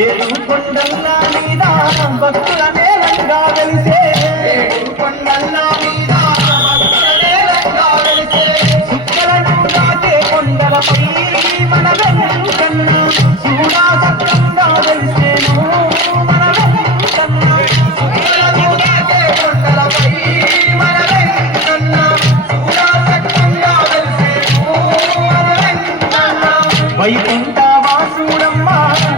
ఏడు కొండల మీద భక్తుల నేలంగా వెలిసే కొండల మీద భక్తుల నేలంగా వెలిసే సుక్కలను దాటే కొండలపై మన వెంకన్న చూడా సత్యంగా వెలిసేను మన వెంకన్న సుక్కలను దాటే కొండలపై మన వెంకన్న చూడా సత్యంగా వెలిసేను మన వెంకన్న వైకుంఠ వాసుడమ్మ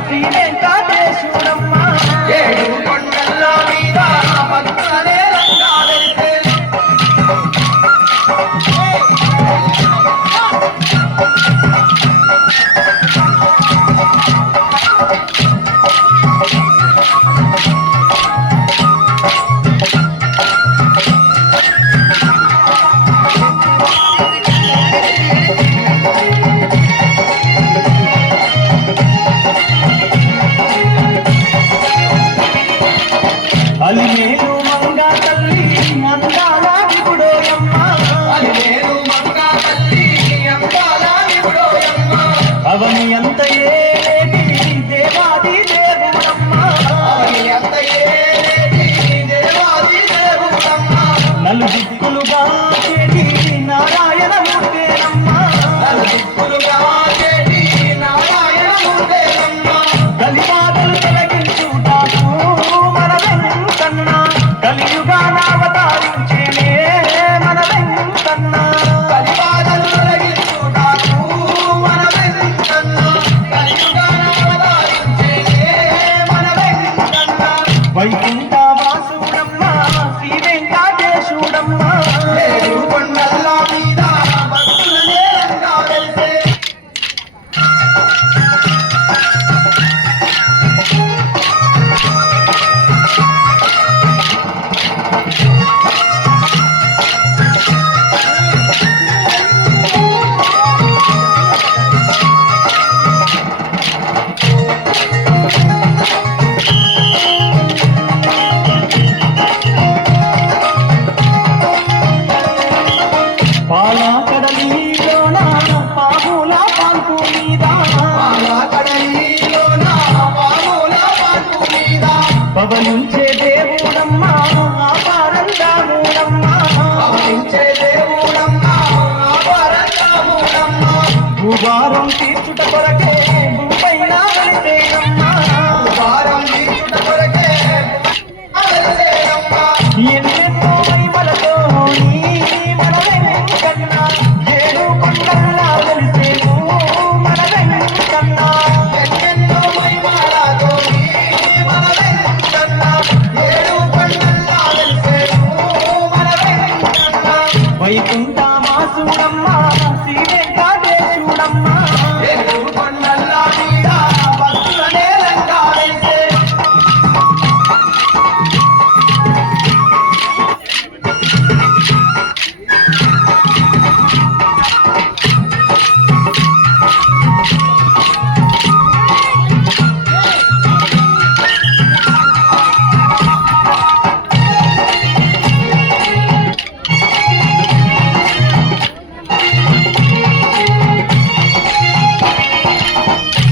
శ్రీ వెంకటేశుడమ్మ ఏడు కొండల మీద భక్తుల నేలంగా వెలిసే అలిమేలు మంగా తల్లి అందాల విపుడోయమ్మ అలిమేలు మంగా తల్లి అందాల విపుడోయమ్మ అవని అంత ఏటి దేవాది దేవుడమ్మ అవని అంత ఏటి దేవాది దేవుడమ్మ నలు దిక్కులుగా చేటి నారాయణ మూర్తేనమ్మ నలుదిక్కులుగా చేటి నారాయణ మూర్తేనమ్మ కలిబాధలు తొలగించుటాకు మన వెంకన్న కలియుగాన అవతారించేనే మన వెంకన్న కలిబాధలు తొలగించుటాకు మన వెంకన్న కలియుగాన అవతరించేనే మన వెంకన్న వైకుంఠ వాసుడమ్మ శ్రీ వెంకటేశుడమ్మ ఏడు కొండల మీద భక్తుల నేలంగా వెలిసే పాలకడలిలోన పాముల పాల్పు మీద కడలిలోన పాముల పాన్పు మీద పవనించే దేవుడమ్మ ఆపారందాముడమ్మ పవనించే దేవుడమ్మ ఆభరణముడమ్మ భూభారం తీర్చుట కొరకే భూపైన వెలిసేనమ్మ భారం తీర్చుట కొరకే వెలిసేనమ్మ ఎన్నెన్నో మహిమలతో నీ మన వెంకన్న ఏడు కొండల్లా వెలిసేను మన వెంకన్న ఎన్నెన్నో మహిమలతో మన వెంకన్న ఏడు కొండల్లా వెలిసేను మన వెంకన్న వైకుంఠ వాసుడమ్మ శ్రీ వెంకటేశుడమ్మ ఏడు కొండల మీద భక్తుల నేలంగా వెలిసే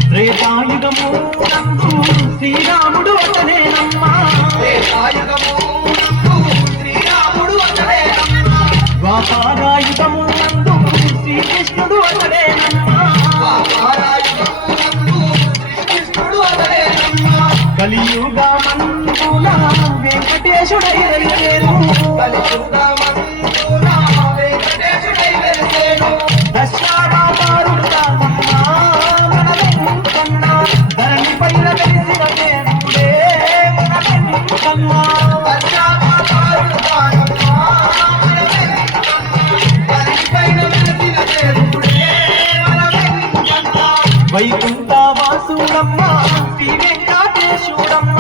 త్రేతాయుగము నందు శ్రీరాముడు అతనేనమ్మ త్రేతాయుగము నందు శ్రీరాముడు అతడేనమ్మ ద్వాపరాయుగము నందు శ్రీకృష్ణుడు అతడేనమ్మ ద్వాపరాయుగము నందు శ్రీకృష్ణుడు అతడేనమ్మ కలియుగమందున వెంకటేశుడై వెలిసేను కలియుగమందున వెంకటేశుడై వెలిసేను దశావతారుడు తానమ్మ మన వెంకన్న ధరణి పైన వెలిసిన దేవుడే మన వెంకన్న దశావతారుడు తానమ్మ మన వెంకన్న ధరణిపైన వెలిసిన దేవుడే మన వెంకన్న వైకుంఠ వాసుడమ్మ శ్రీ వెంకటేశుడమ్మ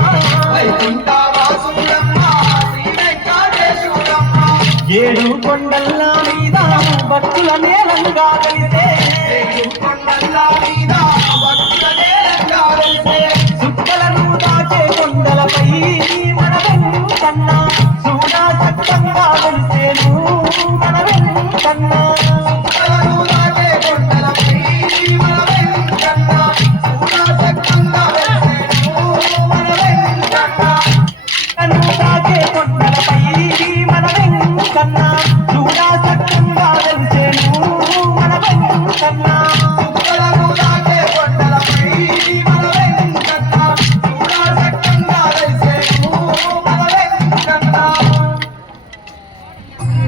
వైకుంఠ వాసుడమ్మ శ్రీ వెంకటేశుడమ్మ ఏడు కొండల మీద భక్తుల నేలంగా వెలిసే